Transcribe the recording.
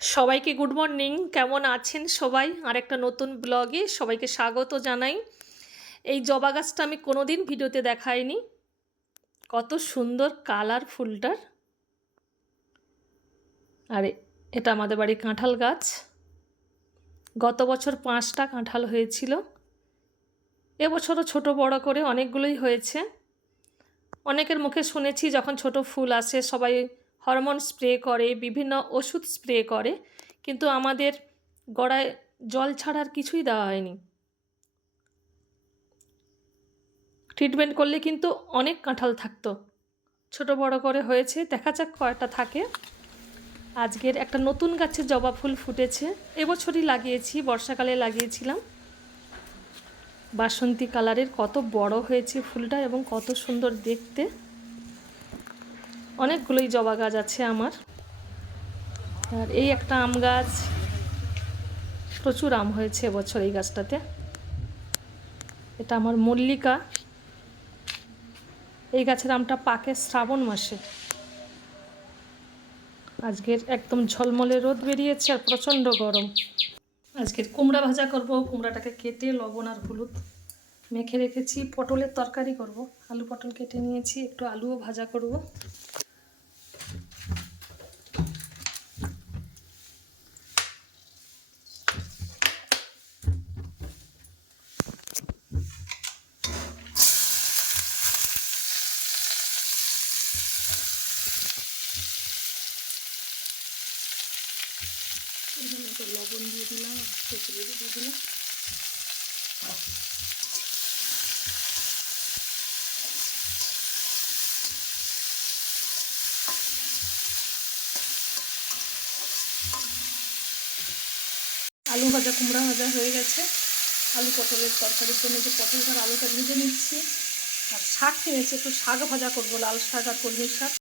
সবাইকে good morning. কেমন আছেন সবাই? আরেকটা নতুন ব্লগে সবাইকে স্বাগত জানাই। এই জবা গাছটা আমি কোনোদিন ভিডিওতে দেখাইনি। কত সুন্দর কালার ফুলটার। আর এটা আমাদের বাড়ির কাঁঠাল গাছ। গত বছর 5টা কাঁঠাল হয়েছিল। এবছরও ছোট বড় করে অনেকগুলোই হয়েছে। অনেকের মুখে শুনেছি যখন ছোট ফুল আসে সবাই হরমোন স্প্রে করে, বিভিন্ন ওষুধ স্প্রে করে, কিন্তু আমাদের গোড়ায় জল ছাড়ার কিছুই দেওয়া হয়নি। ট্রিটমেন্ট করলে কিন্তু অনেক কাঁঠাল থাকতো। ছোট বড় করে হয়েছে, দেখা যাক কয়টা থাকে। আজকের একটা নতুন গাছে জবা ফুল ফুটেছে। এবছরই লাগিয়েছি, বর্ষাকালে লাগিয়েছিলাম। বাসন্তী কালারের, কত বড় হয়েছে ফুলটা এবং কত সুন্দর দেখতে। অনেকগুলোই জবা গাছ আছে আমার। আর এই একটা আম গাছ, প্রচুর আম হয়েছে এবছর এই গাছটাতে। এটা আমার মল্লিকা। এই গাছের আমটা পাকে শ্রাবণ মাসে। আজকের একদম ঝলমলে রোদ বেরিয়েছে আর প্রচণ্ড গরম। আজকের কুমড়া ভাজা করব। কুমড়াটাকে কেটে লবণ আর হলুদ মেখে রেখেছি। পটলের তরকারি করব। আলু পটল কেটে নিয়েছি, একটু আলুও ভাজা করব। লবণ দিয়ে দিলাম, দিয়ে দিলাম। আলু ভাজা কুমড়া ভাজা হয়ে গেছে। আলু পটলের তরকারির জন্য যে পটলটার আলুটা ভেজে নিচ্ছি। আর শাক কিনেছি, একটু শাক ভাজা করবো, লাল শাক আর কলমি শাক।